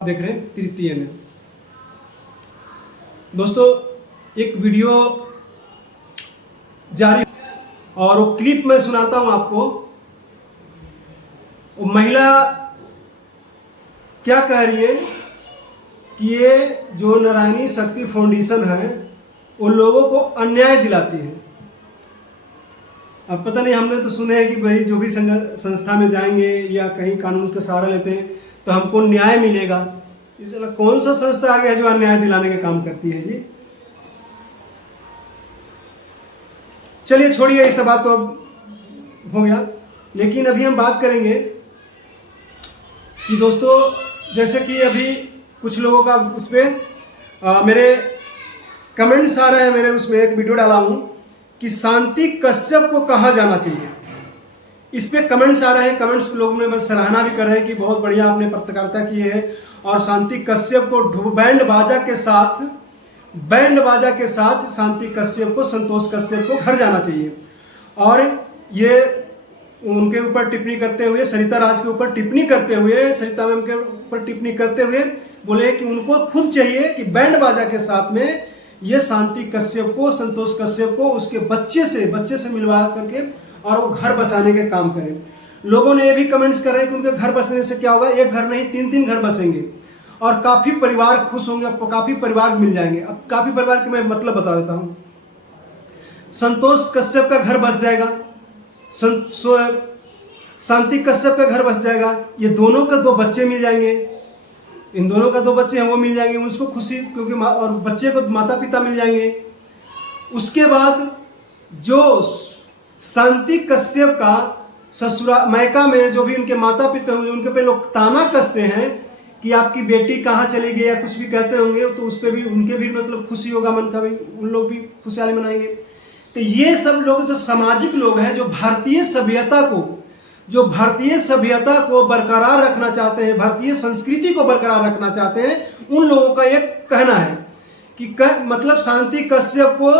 देख रहे हैं तृतीय में। दोस्तों एक वीडियो जारी और वो क्लिप मैं सुनाता हूं आपको। वो महिला क्या कह रही है कि ये जो नारायणी शक्ति फाउंडेशन है वो लोगों को अन्याय दिलाती है। अब पता नहीं, हमने तो सुने हैं कि भाई जो भी संस्था में जाएंगे या कहीं कानून का सहारा लेते हैं तो हमको न्याय मिलेगा। इसलिए कौन सा संस्था आ गया जो अन्याय दिलाने का काम करती है जी। चलिए छोड़िए, इस बात तो अब हो गया। लेकिन अभी हम बात करेंगे कि दोस्तों जैसे कि अभी कुछ लोगों का उस पर मेरे कमेंट्स आ रहे हैं। मेरे उसमें एक वीडियो डाला हूं कि शांति कश्यप को कहाँ जाना चाहिए। इस पे कमेंट्स आ रहे हैं। कमेंट्स लोगों ने बस सराहना भी कर रहे हैं कि बहुत बढ़िया आपने पत्रकारिता की है और शांति कश्यप को बैंड बाजा के साथ शांति कश्यप को, संतोष कश्यप को घर जाना चाहिए। और ये उनके ऊपर टिप्पणी करते हुए, सरिता राज के ऊपर टिप्पणी करते हुए, सरिता मैम के ऊपर टिप्पणी करते हुए बोले कि उनको खुद चाहिए कि बैंड बाजा के साथ में ये शांति कश्यप को, संतोष कश्यप को उसके बच्चे से मिलवा करके और वो घर बसाने के काम करें। लोगों ने ये भी कमेंट्स कर रहे हैं कि उनके घर बसने से क्या होगा, एक घर नहीं 3-3 घर बसेंगे और काफी परिवार खुश होंगे, आपको काफी परिवार मिल जाएंगे। अब काफी परिवार के मैं मतलब बता देता हूं। संतोष कश्यप का घर बस जाएगा, शांति कश्यप का घर बस जाएगा, ये दोनों का 2 बच्चे मिल जाएंगे, इन दोनों का 2 बच्चे हैं वो मिल जाएंगे, उसको खुशी, क्योंकि और बच्चे को माता पिता मिल जाएंगे। उसके बाद जो शांति कश्यप का ससुरा मैका में जो भी उनके माता पिता होंगे उनके पे लोग ताना कसते हैं कि आपकी बेटी कहाँ चली गई या कुछ भी कहते होंगे, तो उस पर भी उनके भी मतलब खुशी होगा, मन का भी, उन लोग भी खुशहाली मनाएंगे। तो ये सब लोग जो सामाजिक लोग हैं, जो भारतीय सभ्यता को बरकरार रखना चाहते हैं, भारतीय संस्कृति को बरकरार रखना चाहते हैं, उन लोगों का एक कहना है कि मतलब शांति कश्यप को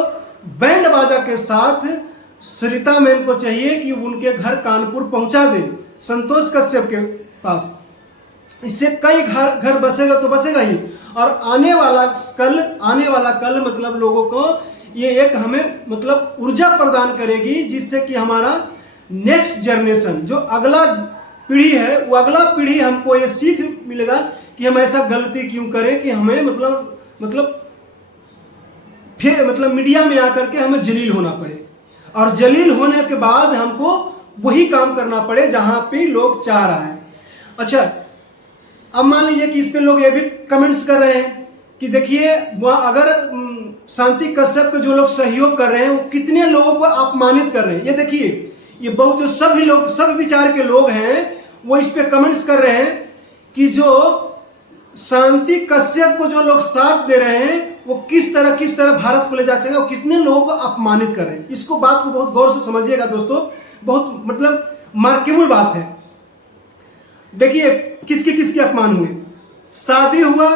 बैंड बाजा के साथ सरिता मैम को चाहिए कि उनके घर कानपुर पहुंचा दे, संतोष कश्यप के पास। इससे कई घर बसेगा तो बसेगा ही। और आने वाला कल मतलब लोगों को ये एक हमें मतलब ऊर्जा प्रदान करेगी, जिससे कि हमारा नेक्स्ट जनरेशन, जो अगला पीढ़ी है, वो अगला पीढ़ी हमको ये सीख मिलेगा कि हम ऐसा गलती क्यों करें कि हमें मतलब मीडिया में आकर के हमें जलील होना पड़े और जलील होने के बाद हमको वही काम करना पड़े जहां पे लोग चाह रहा है। अच्छा, अब मान लीजिए कि इस पे लोग ये भी कमेंट्स कर रहे हैं कि देखिए अगर शांति कश्यप को जो लोग सहयोग कर रहे हैं वो कितने लोगों को अपमानित कर रहे हैं। ये देखिए, ये बहुत जो सब विचार के लोग हैं वो इस पे कमेंट्स कर रहे हैं कि जो शांति कश्यप को जो लोग साथ दे रहे हैं वो किस तरह भारत को ले जाते हैं और कितने लोगों को अपमानित कर रहे हैं। इसको बात को बहुत गौर से समझिएगा दोस्तों, बहुत मतलब मार्केबल बात है। देखिए किसके अपमान हुए। शादी हुआ,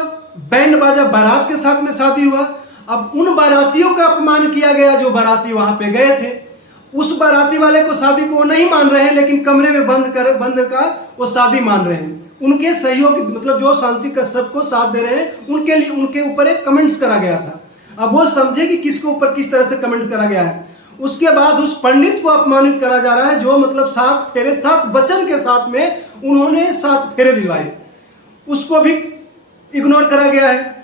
बैंड बाजा बारात के साथ में शादी हुआ। अब उन बारातियों का अपमान किया गया जो बाराती वहां पे गए थे। उस बाराती वाले को शादी को वो नहीं मान रहे हैं, लेकिन कमरे में बंद का वो शादी मान रहे हैं। उनके सहयोग मतलब जो शांति कश्यप को साथ दे रहे हैं उनके लिए उनके ऊपर एक कमेंट्स करा गया था। अब वो समझे कि किसके ऊपर किस तरह से कमेंट करा गया है। उसके बाद उस पंडित को अपमानित करा जा रहा है जो मतलब 7 वचन के साथ में उन्होंने 7 फेरे दिलवाए, उसको भी इग्नोर करा गया है।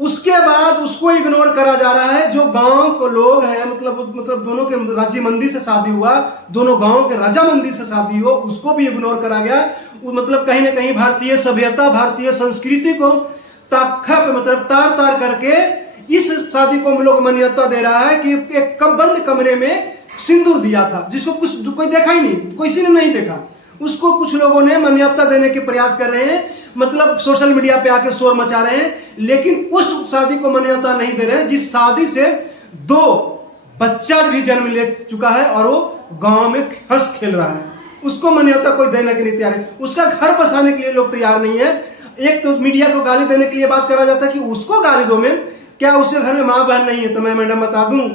उसके बाद उसको इग्नोर करा जा रहा है जो गांव के लोग हैं, मतलब दोनों के राज्य मंदिर से शादी हुआ, दोनों गांव के राजा मंदिर से शादी हो, उसको भी इग्नोर करा गया। मतलब कहीं ना कहीं भारतीय सभ्यता, भारतीय संस्कृति को तार करके इस शादी को हम लोग मान्यता दे रहा है कि एक बंद कमरे में सिंदूर दिया था, जिसको कोई देखा ही नहीं, किसी ने नहीं देखा, उसको कुछ लोगों ने मान्यता देने के प्रयास कर रहे हैं, मतलब सोशल मीडिया पे आके शोर मचा रहे हैं, लेकिन उस शादी को मान्यता नहीं दे रहे हैं जिस शादी से 2 बच्चा भी जन्म ले चुका है और वो गांव में हंस खेल रहा है। उसको मान्यता कोई देने के लिए तैयार है, उसका घर बसाने के लिए लोग तैयार नहीं है। एक तो मीडिया को गाली देने के लिए बात करा जाता है कि उसको गाली दो में, क्या उसके घर में माँ बहन नहीं है? तो मैं मैडम बता दूं,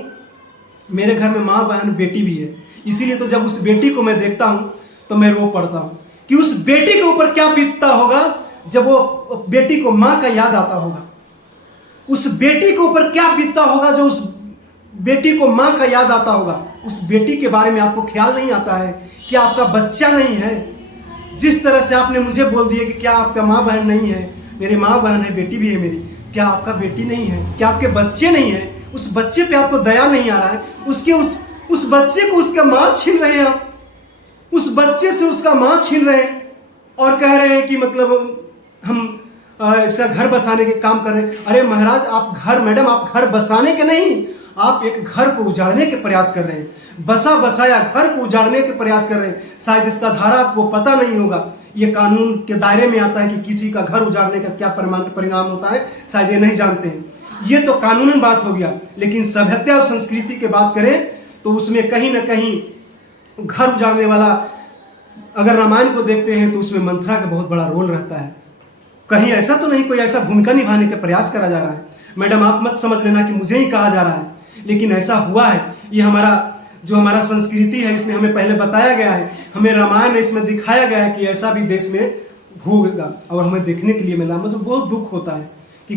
मेरे घर में माँ बहन बेटी भी है। इसीलिए तो जब उस बेटी को मैं देखता हूं तो मैं रो पड़ता हूं कि उस बेटी के ऊपर क्या बीतता होगा जब वो बेटी को माँ का याद आता होगा, उस बेटी के ऊपर क्या बीतता होगा जो उस बेटी को माँ का याद आता होगा। उस बेटी के बारे में आपको ख्याल नहीं आता है कि आपका बच्चा नहीं है। जिस तरह से आपने मुझे बोल दिया कि क्या आपका माँ बहन नहीं है, मेरी माँ बहन है, बेटी भी है मेरी, क्या आपका बेटी नहीं है, क्या आपके बच्चे नहीं है, उस बच्चे पे आपको दया नहीं आ रहा है, उसके उस बच्चे को उसका माँ छीन रहे हैं आप, उस बच्चे से उसका माँ छीन रहे हैं और कह रहे हैं कि मतलब हम इसका घर बसाने के काम कर रहे हैं। अरे महाराज, आप घर, मैडम आप घर बसाने के नहीं, आप एक घर को उजाड़ने के प्रयास कर रहे हैं। बसा बसाया घर को उजाड़ने के प्रयास कर रहे हैं। शायद इसका धारा आपको पता नहीं होगा, ये कानून के दायरे में आता है कि किसी का घर उजाड़ने का क्या परिणाम होता है, शायद ये नहीं जानते हैं। ये तो कानूनन बात हो गया, लेकिन सभ्यता और संस्कृति की बात करें तो उसमें कहीं ना कहीं घर उजाड़ने वाला, अगर रामायण को देखते हैं तो उसमें मंथरा का बहुत बड़ा रोल रहता है। कहीं ऐसा तो नहीं कोई ऐसा भूमिका निभाने का प्रयास करा जा रहा है। मैडम आप मत समझ लेना कि मुझे ही कहा जा रहा है, लेकिन ऐसा हुआ है। ये हमारा संस्कृति है, इसमें हमें पहले बताया गया है, हमें रामायण में इसमें दिखाया गया है कि ऐसा भी देश में होगा, और हमें देखने के लिए मिला। मुझे बहुत दुख होता है कि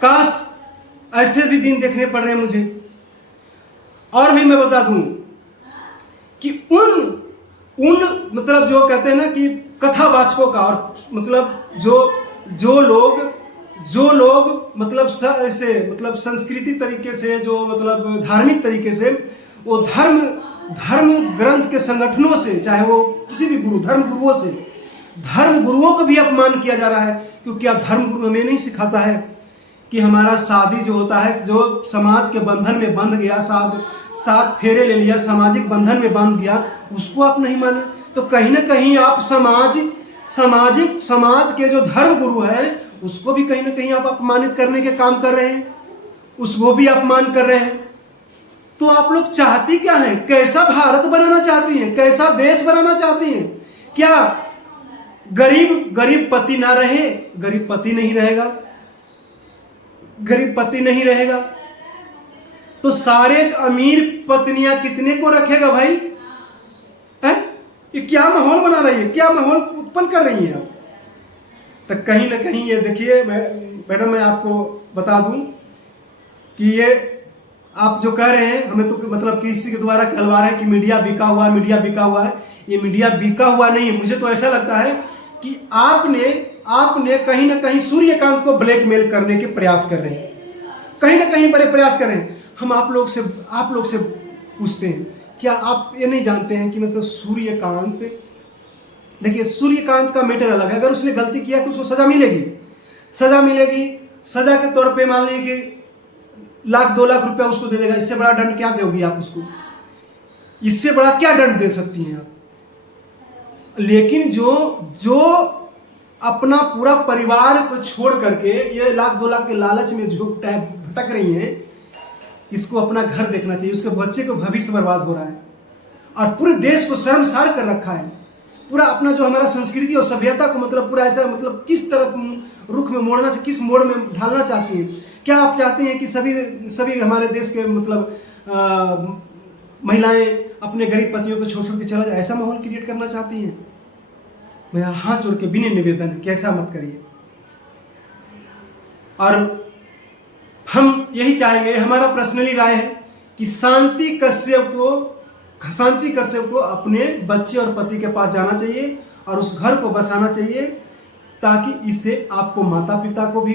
काश ऐसे भी दिन देखने पड़ रहे हैं मुझे। और भी मैं बता दूं कि उन मतलब जो कहते हैं ना कि कथावाचकों का, और मतलब जो लोग मतलब ऐसे मतलब संस्कृति तरीके से, जो मतलब धार्मिक तरीके से, वो धर्म ग्रंथ के संगठनों से, चाहे वो किसी भी धर्म गुरुओं का भी अपमान किया जा रहा है। क्योंकि क्या धर्म गुरु हमें नहीं सिखाता है कि हमारा शादी जो होता है, जो समाज के बंधन में बंध गया, सात फेरे ले लिया, सामाजिक बंधन में बंध गया, उसको आप नहीं माने तो कहीं ना कहीं आप समाज के जो धर्म गुरु है उसको भी कहीं ना कहीं आप अपमानित करने के काम कर रहे हैं, उसको भी अपमान कर रहे हैं। तो आप लोग चाहती क्या है? कैसा भारत बनाना चाहती हैं? कैसा देश बनाना चाहती हैं? क्या गरीब पति ना रहे? गरीब पति नहीं रहेगा तो सारे अमीर पत्नियां कितने को रखेगा भाई? है ये क्या माहौल बना रही है, क्या माहौल उत्पन्न कर रही है आप? तो कहीं ना कहीं ये देखिए मैडम, मैं आपको बता दूं कि ये आप जो कह रहे हैं, हमें तो मतलब किसी के द्वारा कहलवा रहे हैं कि मीडिया बिका हुआ है। ये मीडिया बिका हुआ नहीं है। मुझे तो ऐसा लगता है कि आपने कहीं ना कहीं सूर्यकांत को ब्लैकमेल करने के प्रयास कर रहे हैं, कहीं ना कहीं बड़े प्रयास कर रहे हैं। हम आप लोग से पूछते हैं, क्या आप ये नहीं जानते हैं कि मतलब सूर्यकांत, देखिए सूर्यकांत का मैटर अलग है। अगर उसने गलती किया तो उसको सजा मिलेगी। सजा के तौर पे मान लीजिए कि 1-2 लाख रुपया उसको दे देगा। इससे बड़ा दंड क्या दोगी आप उसको? इससे बड़ा क्या दंड दे सकती हैं आप? लेकिन जो अपना पूरा परिवार को छोड़ करके ये 1-2 लाख के लालच में जो भटक रही हैं, इसको अपना घर देखना चाहिए। उसके बच्चे को भविष्य बर्बाद हो रहा है और पूरे देश को शर्मसार कर रखा है। पूरा अपना जो हमारा संस्कृति और सभ्यता को मतलब पूरा ऐसा मतलब किस तरफ रुख में मोड़ना चाहिए, किस मोड़ में ढालना चाहती हैं? क्या आप चाहते हैं कि सभी हमारे देश के मतलब महिलाएं अपने गरीब पतियों को छोड़ के चला जाए? ऐसा माहौल क्रिएट करना चाहती हैं? मैं हाथ जोड़ के विनय निवेदन है कि ऐसा मत करिए। और हम यही चाहेंगे, हमारा पर्सनली राय है कि शांति कश्यप को अपने बच्चे और पति के पास जाना चाहिए और उस घर को बसाना चाहिए, ताकि इससे आपको माता पिता को भी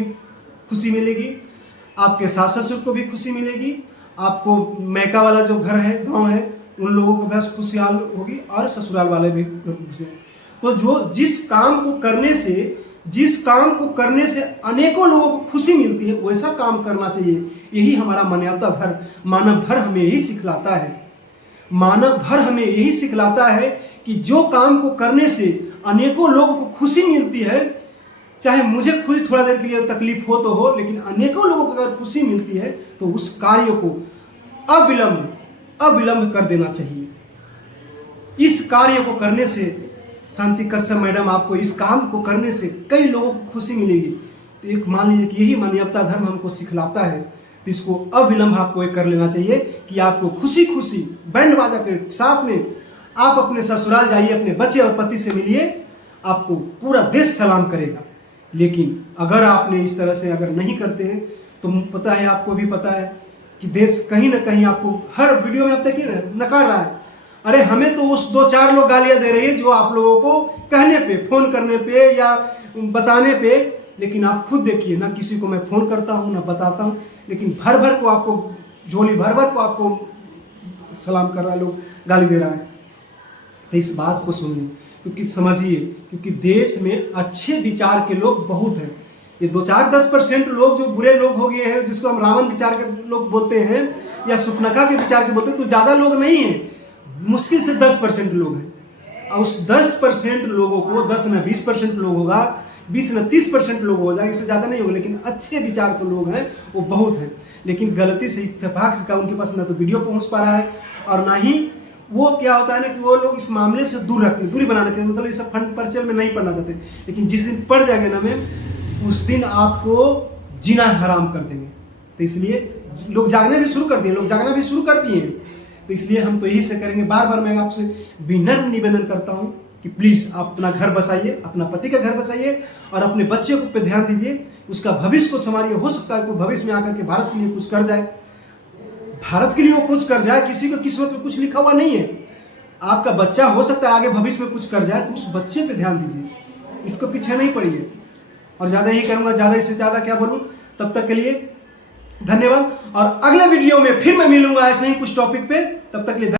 खुशी मिलेगी, आपके सास ससुर को भी खुशी मिलेगी, आपको मैका वाला जो घर है, गांव है, उन लोगों को बस खुशहाल होगी और ससुराल वाले भी खुश हैं। तो जिस काम को करने से अनेकों लोगों को खुशी मिलती है, वैसा काम करना चाहिए। यही हमारा मानव धर्म हमें यही सिखलाता है। मानव धर्म हमें यही सिखलाता है कि जो काम को करने से अनेकों लोगों को खुशी मिलती है, चाहे मुझे खुद थोड़ा देर के लिए तकलीफ हो तो हो, लेकिन अनेकों लोगों को अगर खुशी मिलती है तो उस कार्य को अविलंब कर देना चाहिए। इस कार्य को करने से, शांति कश्यप मैडम, आपको इस काम को करने से कई लोगों को खुशी मिलेगी। तो एक मान लीजिए कि यही मानवता धर्म हमको सिखलाता है, तो इसको अविलंब आपको एक कर लेना चाहिए कि आपको खुशी बैंड बाजा के साथ में आप अपने ससुराल जाइए, अपने बच्चे और पति से मिलिए आपको पूरा देश सलाम करेगा। लेकिन अगर आपने इस तरह से अगर नहीं करते हैं तो पता है, आपको भी पता है कि देश कहीं ना कहीं आपको हर वीडियो में आप देखिए ना नकार रहा है। अरे हमें तो उस 2-4 लोग गालियां दे रही है जो आप लोगों को कहने पे, फोन करने पे या बताने पे, लेकिन आप खुद देखिए ना, किसी को मैं फोन करता हूँ ना बताता हूँ, लेकिन भर भर को आपको झोली भर भर को आपको सलाम कर रहा है, लोग गाली दे रहा है। तो इस बात को सुनिए, क्योंकि समझिए, क्योंकि देश में अच्छे विचार के लोग बहुत हैं। ये 2-4-10% लोग जो बुरे लोग हो गए हैं, जिसको हम रावण विचार के लोग बोलते हैं या सुपनखा के विचार के बोलते हैं, तो ज़्यादा लोग नहीं हैं, मुश्किल से 10% लोग हैं। और उस 10% लोगों को 10 न 20% लोग होगा, 20 न 30% लोग हो जाए, इससे ज़्यादा नहीं होगा, लेकिन अच्छे विचार के लोग हैं वो बहुत हैं। लेकिन गलती से, इत्तेफाक से उनके पास ना तो वीडियो पहुंच पा रहा है, और ना ही वो क्या होता है ना कि वो लोग इस मामले से दूरी बनाने के, मतलब ये सब फंड परचल में नहीं पढ़ना चाहते, लेकिन जिस दिन पढ़ जाएंगे ना मैम, उस दिन आपको जीना हराम कर देंगे। तो इसलिए लोग जागने भी शुरू कर दिए, लोग जागना भी शुरू कर दिए। तो इसलिए हम तो यही से करेंगे। बार बार मैं आपसे विनम्र निवेदन करता हूँ कि प्लीज़ आप अपना घर बसाइए, अपना पति का घर बसाइए, और अपने बच्चे को पे ध्यान दीजिए, उसका भविष्य को संभालिए। हो सकता है कोई भविष्य में आकर के भारत के लिए कुछ कर जाए, भारत के लिए वो कुछ कर जाए। किसी को किस्मत में कुछ लिखा हुआ नहीं है, आपका बच्चा हो सकता है आगे भविष्य में कुछ कर जाए, तो उस बच्चे पे ध्यान दीजिए, इसको पीछे नहीं पड़िए। और ज़्यादा ही करूँगा, ज़्यादा इससे ज़्यादा क्या बोलूँ। तब तक के लिए धन्यवाद, और अगले वीडियो में फिर मैं मिलूंगा ऐसे ही कुछ टॉपिक पे। तब तक के लिए